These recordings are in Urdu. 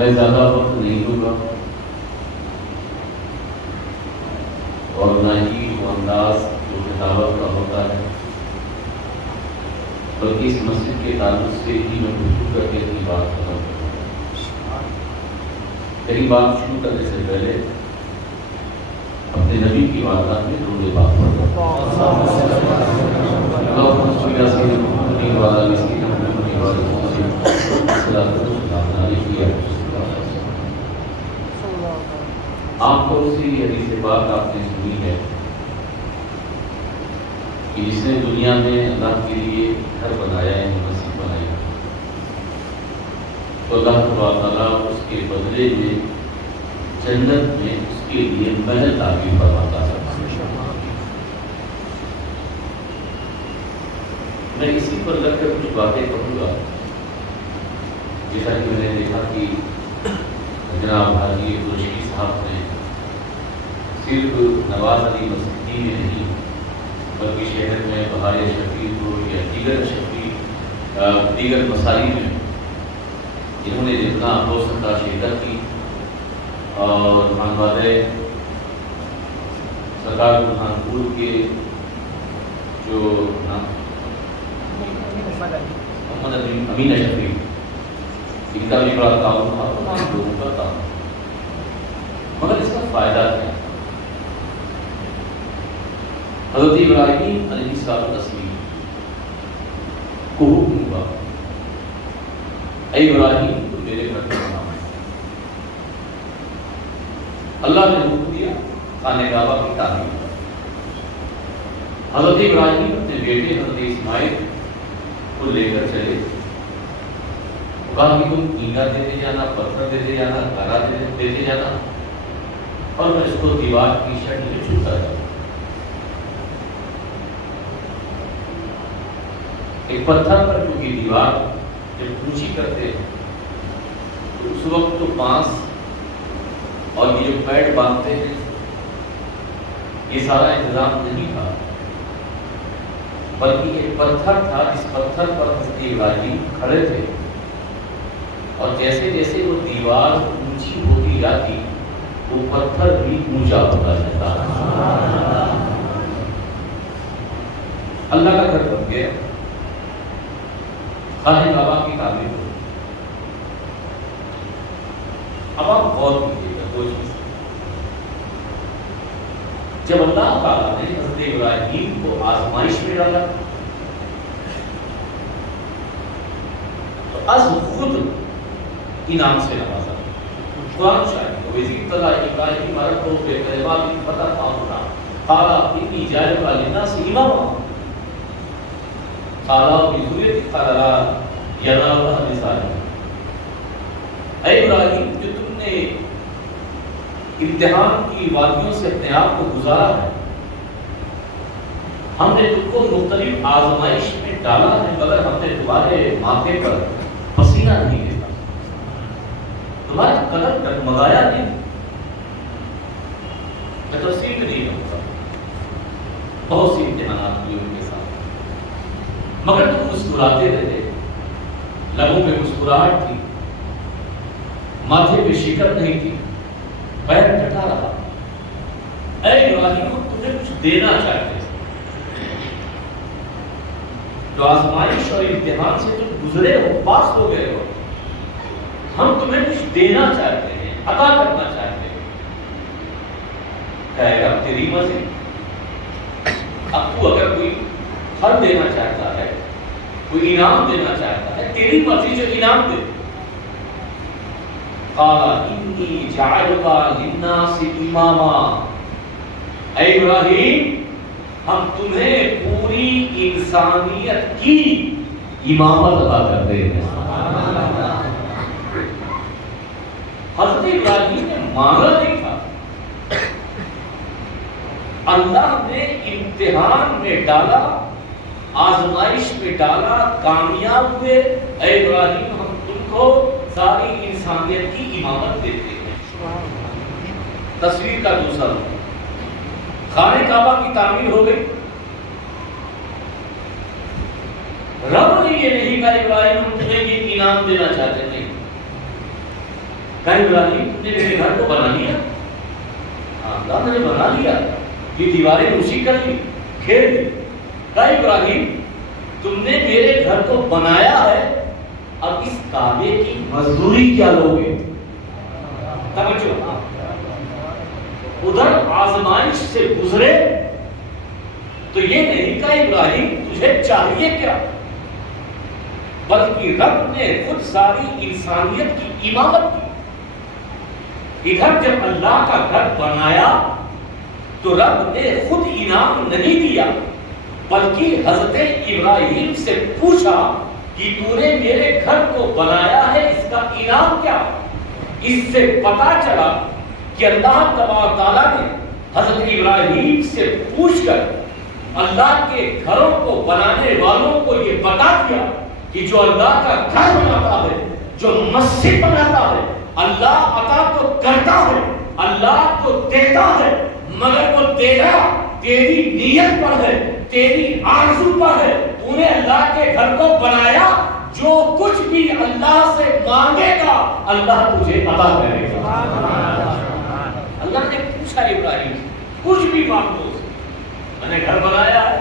میں زیادہ وقت نہیں دوں گا اور نہ ہی وہ انداز جو خطابت کا ہوتا ہے، بلکہ اس مسجد کے تعلق سے ہی میں گفتگو کر کے اپنی بات ختم کروں۔ میری بات شروع کرنے سے پہلے اپنے نبی کی واردات میں درود پاک پڑھتا ہوں۔ آپ کو اسی حدیث پاک آپ نے سنی ہے کہ جس نے دنیا میں اللہ کے لیے گھر بنایا ہے، مسجد بنائی، تو اللہ تعالیٰ اس کے بدلے میں جنت میں اس کے لیے محل تعمیر فرماتا ہے۔ میں اسی پر لگ کر کچھ باتیں کہوں گا، جیسا کہ میں نے دیکھا کہ جناب حاجی رشید صاحب نے صرف نواز علی مسجد میں نہیں بلکہ شہر میں بہار شفیع ہو یا دیگر مساجد میں انہوں نے جتنا ہو سکتا شرکت کی، اور خانوادہ سرکار برہانپور کے جو محمد امین شفیع، ان کا بھی بڑا تعاون تھا، تمام لوگوں کا تعاون، مگر اس کا فائدہ کیا؟ حضرت ابراہیم علیہ السلام کو حکم ہوا، اے ابراہیم تو میرے گھر کا نام ہے۔ اللہ نے حکم دیا خانہ کعبہ کی تعمیر۔ حضرت ابراہیم اپنے بیٹے حضرت اسماعیل کو لے کر چلے، کہا کہ تم اینٹا دیتے جانا، پتھر دیتے جانا، گارا دیتے جانا، اور میں اس کو دیوار کی شکل میں چھوڑتا جاؤں۔ ایک پتھر پر کیونکہ دیوار جب اونچی کرتے ہیں تو اس وقت تو بانس اور یہ جو پیڈ باندھتے ہیں یہ سارا انتظام نہیں تھا، بلکہ ایک پتھر تھا، اس پتھر پر حضرت ابراہیم کھڑے تھے، اور جیسے جیسے وہ دیوار اونچی ہوتی جاتی وہ پتھر بھی اونچا ہوتا جاتا۔ اللہ کا گھر بن گیا، خانہ کعبہ کی تعمیر ہو۔ اب آپ غور کیجیے گا دو چیز، جب اللہ تعالیٰ نے حضرت ابراہیم کو آزمائش میں ڈالا تو از خود انعام سے نوازا۔ قرآن شاہد وَإِذِ ابْتَلَىٰ إِبْرَاهِيمَ رَبُّهُ بِكَلِمَاتٍ فَأَتَمَّهُنَّ قَالَ إِنِّي جَاعِلُكَ لِلنَّاسِ إِمَامًا قَالَ وَبِذُرِّيَّتِكَ قَالَ لَا يَنَالُ عَهْدِي الظَّالِمِينَ۔ اے ابراہیم، جو تم نے امتحان کی وادیوں سے اپنے آپ کو گزارا ہے، ہم نے تم کو مختلف آزمائش میں ڈالا ہے، مگر ہم نے تمہارے ماتھے پر پسینہ نہیں دیتا، تمہارے قدم ڈگمگایا نہیں۔ میں تفصیل میں نہیں کروں گا، بہت سی امتحانات ہوئے ان کے ساتھ، مگر تم مسکراتے رہے، لبوں پہ مسکراہٹ تھی، ماتھے پہ شکر نہیں تھی، پیر ڈٹا رہا۔ اے ابراہیم، ہم تمہیں کچھ دینا چاہتے ہیں، جو آزمائش اور امتحان سے تم گزرے ہو، پاس ہو گئے ہو، ہم تمہیں کچھ دینا چاہتے ہیں، عطا کرنا چاہتے ہیں۔ کہے گا تیری مرضی، اب تو اگر کوئی پھل دینا چاہتا ہے، کوئی انعام دینا چاہتا ہے، تیری مرضی، جو انعام دے۔ قال انی جعلک للناس اماما، اے ابراہیم، ہم تمہیں پوری انسانیت کی امامت عطا کرتے ہیں۔ حضرت ابراہیم نے مانگا نہیں تھا، اللہ نے امتحان میں ڈالا، آزمائش میں ڈالا، کامیاب ہوئے۔ اے ابراہیم، ہم تم کو ساری انسانیت کی امامت دیتے ہیں۔ تصویر کا دوسرا رخ، خانہ کعبہ کی تعمیر ہو گئی، رب نے یہ نہیں کہا ابراہیم ہم تمہیں یہ انعام دینا چاہتے نہیں، کہا ابراہیم تم نے میرے گھر کو بنا لیا؟ ہاں اللہ نے بنا لیا، یہ دیواریں اسی کر لی، گھیر دی۔ کہا ابراہیم تم نے میرے گھر کو بنایا ہے، اب اس کعبے کی مزدوری کیا لوگے؟ توجہ، ادھر آزمائش سے گزرے تو یہ نہیں کہا ابراہیم تجھے چاہیے کیا، بلکہ رب نے خود ساری انسانیت کی امامت کی۔ ادھر جب اللہ کا گھر بنایا تو رب نے خود انعام نہیں دیا، بلکہ حضرت ابراہیم سے پوچھا کہ تو نے میرے گھر کو بنایا ہے، اس کا انعام کیا؟ اس سے پتا چلا کہ اللہ تبارک تعالیٰ نے حضرت ابراہیم سے پوچھ کر اللہ کے گھروں کو بنانے والوں کو یہ بتا دیا کہ جو اللہ کا گھر بناتا ہے، جو مسجد بناتا ہے، اللہ عطا تو کرتا ہے، اللہ تو دیتا ہے، مگر وہ دینا تیری نیت پر ہے، تیری آرزو پر ہے۔ تو نے اللہ کے گھر کو بنایا، جو کچھ بھی اللہ سے مانگے گا اللہ تجھے عطا کرے گا۔ اللہ نے پوچھا ابراہیم کچھ بھی مانگو، میں نے گھر بنایا ہے،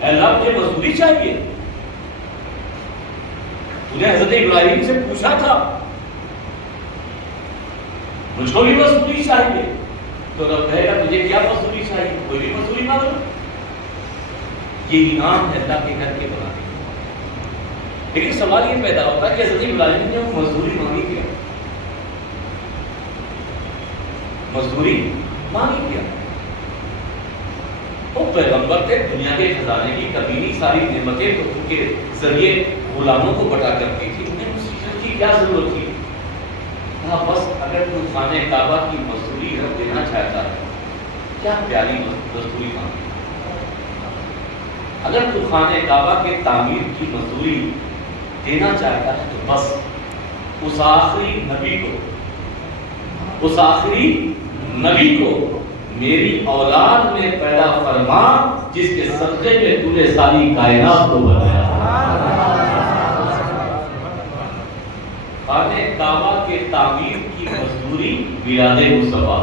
اے اللہ مجھے مزدوری چاہیے۔ انہیں حضرت ابراہیم سے پوچھا تھا مجھ کو بھی مزدوری چاہیے، تو رب کہے گا تجھے کیا مزدوری چاہیے، کوئی بھی مزدوری مانگو۔ یہ انعام ہے اللہ کے گھر کے بنانے۔ لیکن سوال یہ پیدا ہوتا ہے کہ حضرت ابراہیم نے وہ مزدوری مانگی کیا؟ مزدوری مانگی کیا؟ وہ پیغمبر تھے، دنیا کے خزانے کی کبھی نہیں، ساری نعمتیں تو ان کے ذریعے غلاموں کو بٹا کرتی تھی، انہیں اس چیز کی کیا ضرورت تھی؟ ہاں بس اگر تو خانہ کعبہ کی مزدوری رب دینا چاہتا ہے، کیا پیاری مزدوری مانگی، اگر تو خانہ کعبہ کے تعمیر کی مزدوری دینا چاہتا ہے تو بس اس آخری نبی کو میری اولاد میں پیدا فرما جس کے صدقے میں تو نے ساری کائنات کو بنایا۔ خانہ کعبہ کے تعمیر کی مزدوری میلاد مصطفیٰ۔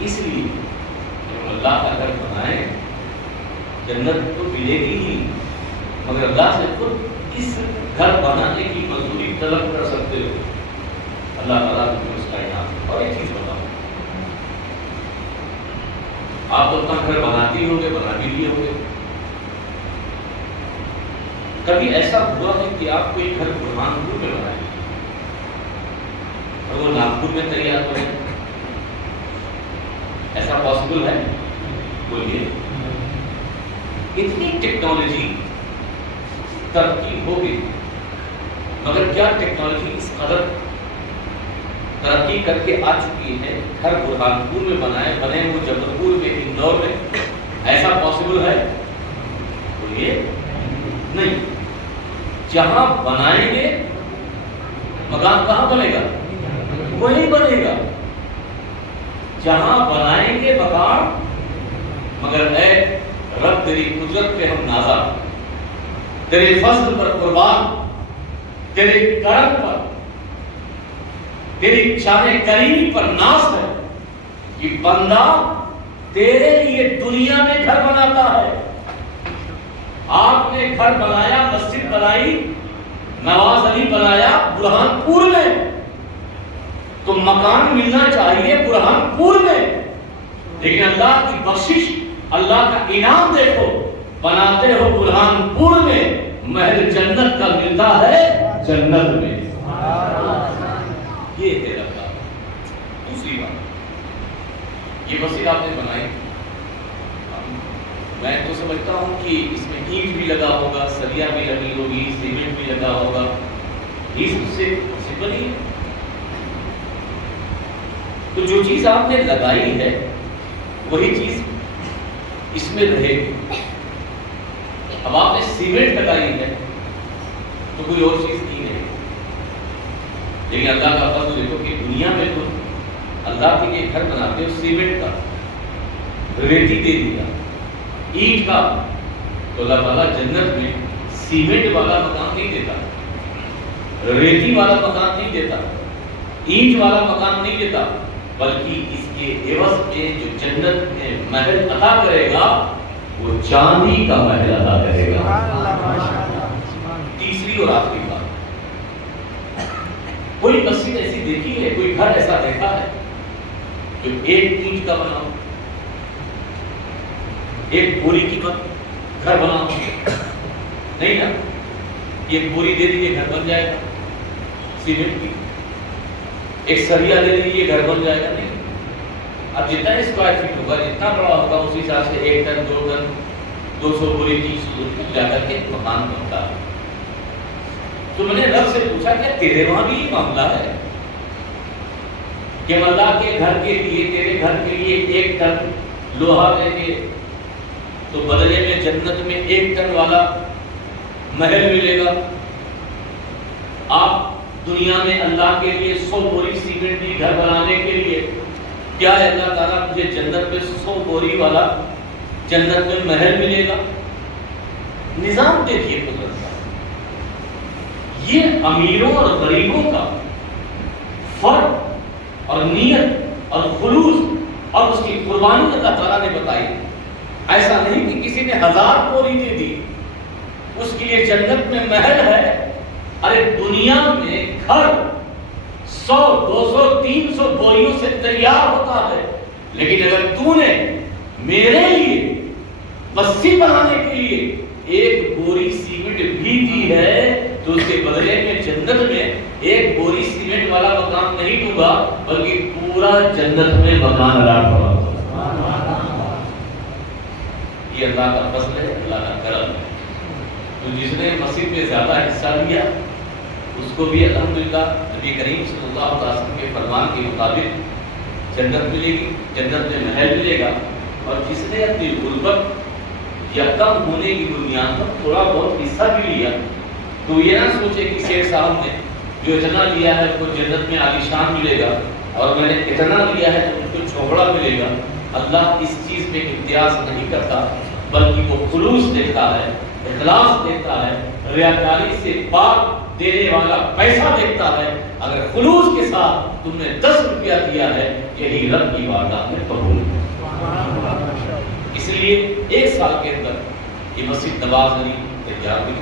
اس لیے اللہ کا گھر بنائے جنت تو ملے گی ہی، مگر اللہ سے خود اس گھر بنانے کی مزدوری طلب کر سکتے ہو، اللہ تعالیٰ تمہیں اس کا انعام۔ اور ایک چیز بتاؤ، آپ تو اپنا گھر بناتی ہوگے، بنا بھی لیے ہوگے، کبھی ایسا ہوا ہے کہ آپ کوئی گھر برہانپور میں بنائے اور وہ ناگپور میں تیار ہو جائے؟ ایسا پاسبل ہے؟ بولیے۔ اتنی ٹیکنالوجی ترقی ہوگی، مگر کیا ٹیکنالوجی اس قدر ترقی کر کے آ چکی ہے؟ گھر برہانپور میں بنے وہ جبلپور میں، اندور میں، ایسا پاسبل ہے؟ بولیے نہیں۔ جہاں بنائیں گے مکان کہاں بنے گا؟ وہیں بنے گا جہاں بنائیں گے مکان، مگر اے رب تیری قدرت پہ ہم نازا، تیرے فضل پر قربان، تیرے کرم پر، تیری شان کریمی پر ناز ہے کہ بندہ تیرے لیے دنیا میں گھر بناتا ہے۔ آپ نے گھر بنایا، مسجد بنائی، نواز علی بنایا برہانپور میں، تو مکان ملنا چاہیے برہانپور میں، لیکن اللہ کی بخشش، اللہ کا انعام دیکھو، بناتے ہو برہانپور میں، محل جنت کا ملتا ہے جنت میں۔ یہ ہے رب کا۔ دوسری بات، یہ مسجد آپ نے بنائی، میں تو سمجھتا ہوں کہ اس میں اینٹ بھی لگا ہوگا، سریا بھی لگی ہوگی، سیمنٹ بھی لگا ہوگا، یہ سب سے سمپل ہی ہے۔ تو جو چیز آپ نے لگائی ہے وہی چیز اس میں رہے گی۔ اب آپ نے سیمنٹ لگائی ہے تو کوئی اور چیز نہیں ہے، لیکن اللہ کا فضل دیکھو کہ دنیا میں تو اللہ کے لیے گھر بناتے ہو سیمنٹ کا، ریتی دے دیا، اینٹ کا، تو اللہ تعالیٰ جنت میں سیمنٹ والا مکان نہیں دیتا، ریتی والا مکان نہیں دیتا، اینٹ والا مکان نہیں دیتا، بلکہ اس کے عوض میں جو جنت میں محل عطا کرے گا وہ چاندی کا محل عطا کرے گا۔ تیسری اور آخری بات، کوئی مسجد ایسی دیکھی ہے، کوئی گھر ایسا دیکھا ہے جو ایک اینٹ کا بنا ہو، ایک بوری کی گھر بنا ہو؟ نہیں نا، ایک بوری دے دیجیے گھر بن جائے گا سیمنٹ کی، ایک سریا دے دیجیے گھر بن جائے گا؟ نہیں۔ اب جتنا اسکوائر فٹ ہوگا، جتنا بڑا ہوگا، اس حساب سے 1 ٹن 2 ٹن 200 بوری 300 بوری جا کر کے مکان بنتا ہے۔ تو میں نے رب سے پوچھا کہ تیرے وہاں بھی یہ معاملہ ہے کہ اللہ کے گھر کے لیے، تیرے گھر کے لیے 1 ٹن لوہا دیں گے تو بدلے میں جنت میں 1 ٹن والا محل ملے گا؟ آپ دنیا میں اللہ کے لیے 100 بوری سیمنٹ کی گھر بنانے کے لیے، کیا ہے اللہ تعالیٰ مجھے جنت میں 100 بوری والا جنت میں محل ملے گا؟ نظام دیکھیے قدرت کا، یہ امیروں اور غریبوں کا فرق اور نیت اور خلوص اور اس کی قربانی اللہ تعالیٰ نے بتائی۔ ایسا نہیں کہ کسی نے 1000 بوری دے دی اس کے لیے جنت میں محل ہے۔ ارے دنیا میں گھر 100 200 300 بوریوں سے تیار ہوتا ہے، لیکن اگر تو نے میرے لیے مسجد بنانے کے لیے 1 بوری سیمنٹ بھی دی ہے تو اس کے بدلے میں جنت میں 1 بوری سیمنٹ والا مکان نہیں دوں گا، بلکہ پورا جنت میں مکان الاٹ ہوگا۔ یہ اللہ کا فضل ہے، اللہ کا کرم ہے۔ تو جس نے مسجد میں زیادہ حصہ لیا اس کو بھی الحمدللہ نبی کریم صلی اللہ علیہ وسلم کے فرمان کے مطابق جنت ملے گی، جنت میں محل ملے گا۔ اور جس نے اپنی غربت یا کم ہونے کی بنیاد پر تھوڑا بہت حصہ بھی لیا تو یہ نہ سوچے کہ شیخ صاحب نے جو اتنا لیا ہے اس کو جنت میں عالیشان ملے گا اور میں نے اتنا لیا ہے تو ان کو چھوڑا ملے گا۔ اللہ اس چیز میں امتیاز نہیں کرتا، بلکہ وہ خلوص دیکھتا ہے، اخلاص دیکھتا ہے، ریاکاری سے پاک دینے والا پیسہ دیکھتا ہے۔ اگر خلوص کے ساتھ تم نے 10 روپیہ دیا ہے، یہی رب کی بارگاہ میں قبول ہے۔ اس لیے 1 سال کے اندر یہ مسجد نواز علی تیار ہوئی،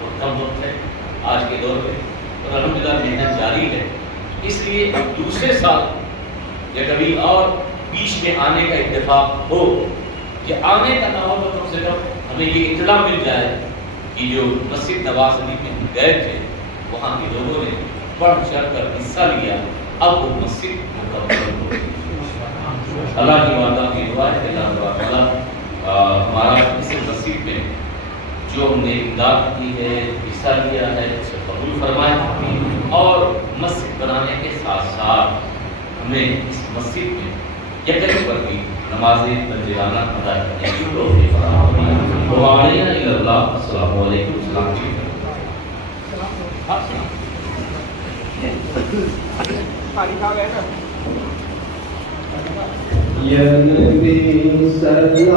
اور کم وقت ہے آج کے دور میں، اور الحمدللہ محنت جاری ہے۔ اس لیے دوسرے سال یا کبھی اور بیچ میں آنے کا اتفاق ہو، کہ آنے کا نہ ہو تو کم سے کم ہمیں یہ اطلاع مل جائے کہ جو مسجد نواز علی میں ہم گئے تھے وہاں کے لوگوں نے بڑھ چڑھ کر حصہ لیا، اب وہ مسجد مکمل ہو گئی۔ اللہ کی بارگاہ میں دعا ہے کہ اللہ تعالیٰ ہمارا اس مسجد میں جو ہم نے امداد کی ہے، حصہ لیا ہے، اسے قبول فرمائے، اور مسجد بنانے کے ساتھ ساتھ ہمیں اس مسجد میں یکم پر بھی نمازیں منجلانہ ادا کرنے کی توفیق فراہم فرمائے۔ وعلینا الی اللہ۔ السلام علیکم۔ السلام علیکم۔ یا نبی صلی